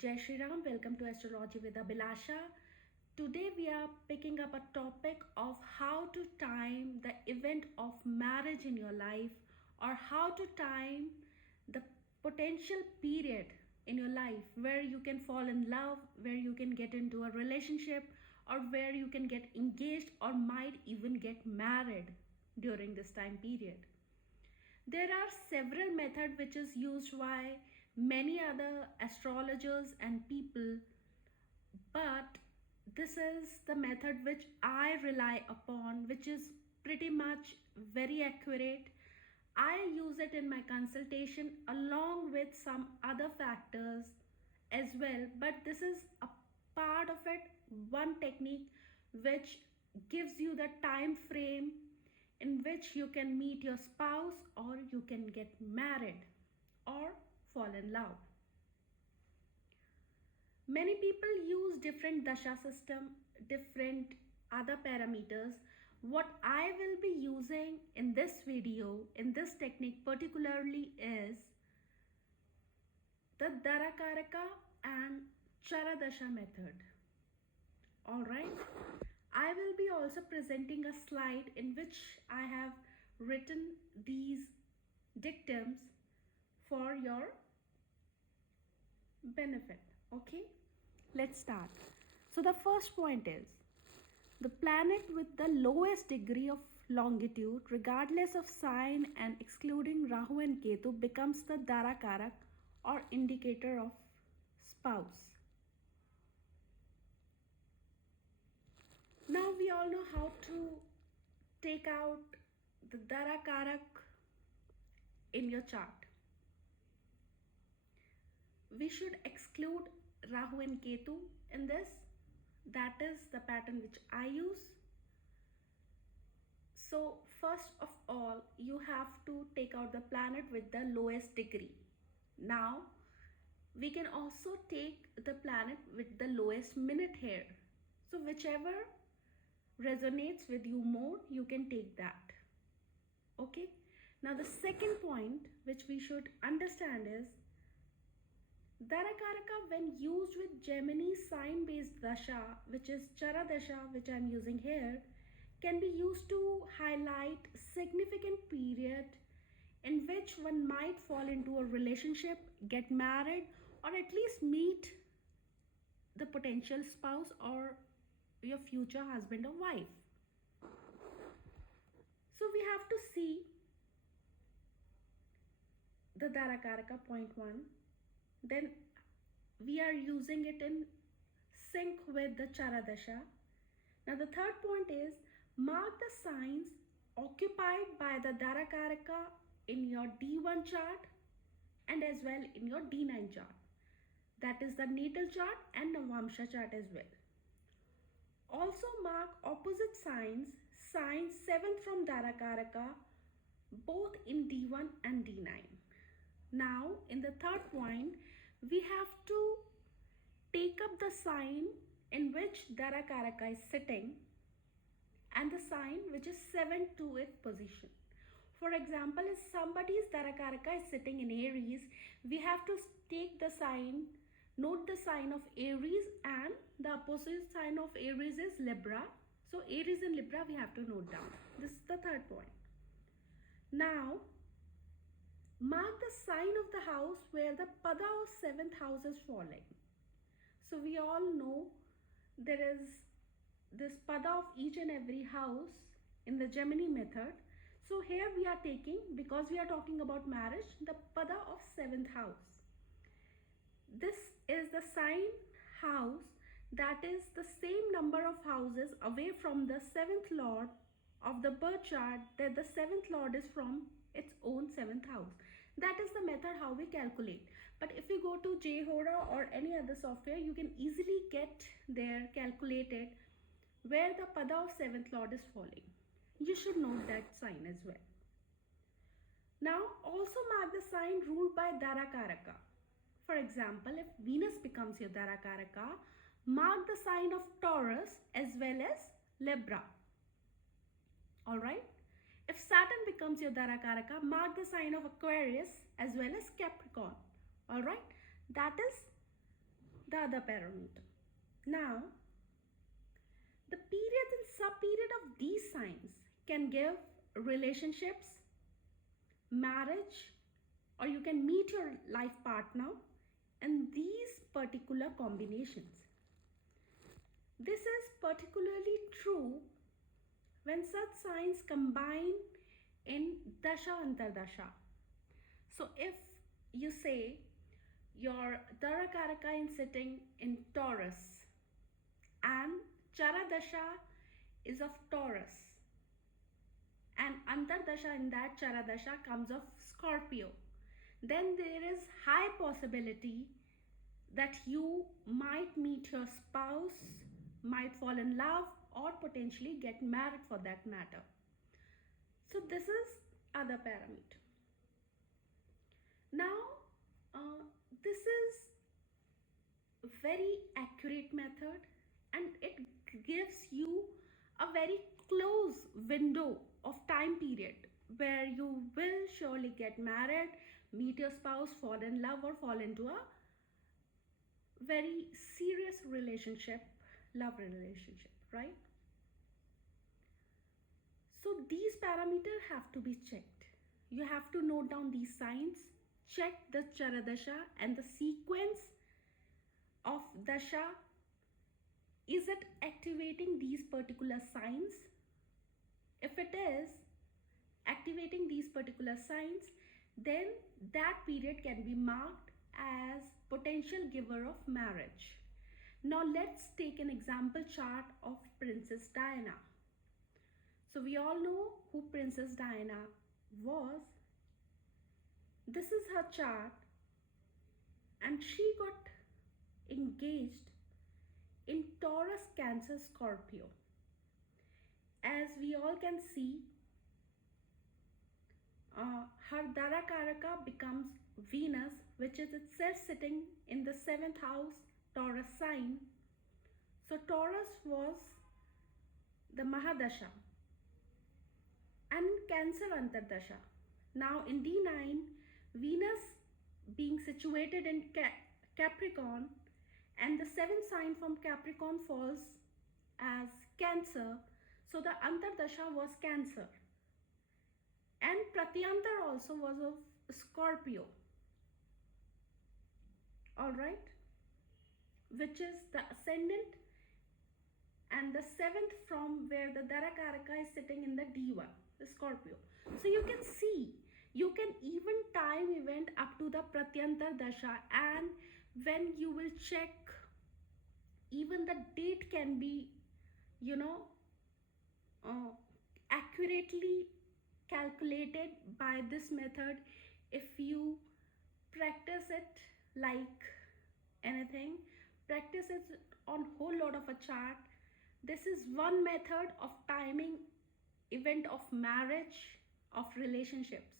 Jai Shri Ram, welcome to Astrology with Abhilasha. Today we are picking up a topic of how to time the event of marriage in your life, or how to time the potential period in your life where you can fall in love, where you can get into a relationship, or where you can get engaged or might even get married during this time period. There are several methods which is used by many other astrologers and people, but this is the method which I rely upon, which is pretty much very accurate. I use it in my consultation along with some other factors as well, but this is a part of it, one technique which gives you the time frame in which you can meet your spouse, or you can get married or fall in love. Many people use different dasha system, different other parameters. What I will be using in this video, in this technique particularly, is the Darakaraka and Chara method. Alright, I will be also presenting a slide in which I have written these dictums for your benefit. Okay, let's start. So the first point is the planet with the lowest degree of longitude, regardless of sign and excluding Rahu and Ketu, becomes the Darakarak or indicator of spouse. Now we all know how to take out the Darakarak in your chart. We should exclude Rahu and Ketu in this. That is the pattern which I use. So first of all, you have to take out the planet with the lowest degree. Now we can also take the planet with the lowest minute here. So whichever resonates with you more, you can take that. Okay, now the second point which we should understand is Darakaraka, when used with Gemini sign based dasha, which is Chara dasha, which I am using here, can be used to highlight significant period in which one might fall into a relationship, get married, or at least meet the potential spouse or your future husband or wife. So we have to see the Darakaraka point 1. Then we are using it in sync with the Chara dasha. Now the third point is mark the signs occupied by the Darakaraka in your D1 chart and as well in your D9 chart. That is the natal chart and Navamsha chart as well. Also mark opposite signs 7th from Darakaraka, both in D1 and D9. Now in the third point, we have to take up the sign in which Darakaraka is sitting and the sign which is 7th to 8th position. For example, if somebody's Darakaraka is sitting in Aries, we have to take the sign, note the sign of Aries, and the opposite sign of Aries is Libra. So Aries and Libra we have to note down. This is the third point. Now mark the sign of the house where the pada of 7th house is falling. So we all know there is this pada of each and every house in the Gemini method. So here we are taking, because we are talking about marriage, the pada of 7th house. This is the sign house, that is the same number of houses away from the 7th lord of the birth chart, that the 7th lord is from its own 7th house. That is the method how we calculate. But if you go to Jhora or any other software, you can easily get there calculated where the pada of 7th lord is falling. You should note that sign as well. Now also mark the sign ruled by Darakaraka. For example, if Venus becomes your Darakaraka, mark the sign of Taurus as well as Libra. Alright. If Saturn becomes your Darakaraka, mark the sign of Aquarius as well as Capricorn. Alright. That is the other parameter. Now, the period and sub-period of these signs can give relationships, marriage, or you can meet your life partner in these particular combinations. This is particularly true when such signs combine in dasha antardasha. So if you say your Darakaraka is sitting in Taurus and Chara dasha is of Taurus and antardasha in that Chara dasha comes of Scorpio, then there is high possibility that you might meet your spouse, might fall in love, or potentially get married for that matter. So this is other parameter. Now, this is very accurate method and it gives you a very close window of time period where you will surely get married, meet your spouse, fall in love, or fall into a very serious relationship, love relationship, right? So these parameters have to be checked. You have to note down these signs, check the Chara dasha and the sequence of dasha. Is it activating these particular signs? If it is activating these particular signs, then that period can be marked as potential giver of marriage. Now let's take an example chart of Princess Diana. So we all know who Princess Diana was. This is her chart and she got engaged in Taurus, Cancer, Scorpio. As we all can see, her Darakaraka becomes Venus, which is itself sitting in the 7th house Taurus sign. So Taurus was the Mahadasha and Cancer Antardasha. Now in D9, Venus being situated in Capricorn and the 7th sign from Capricorn falls as Cancer. So the Antardasha was Cancer. And Pratyantar also was of Scorpio. Alright, which is the ascendant and the 7th from where the Darakaraka is sitting in the D1, the Scorpio. So you can see, you can even time event up to the Pratyantar dasha, and when you will check, even the date can be, accurately calculated by this method if you practice it like anything, practice it on whole lot of a chart. This is one method of timing event of marriage, of relationships.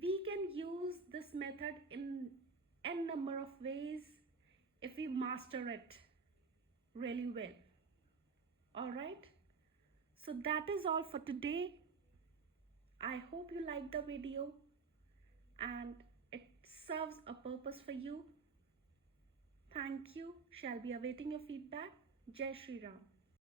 We can use this method in n number of ways if we master it really well. Alright, so that is all for today. I hope you liked the video and it serves a purpose for you. Thank you. Shall be awaiting your feedback. Jai Shri Ram.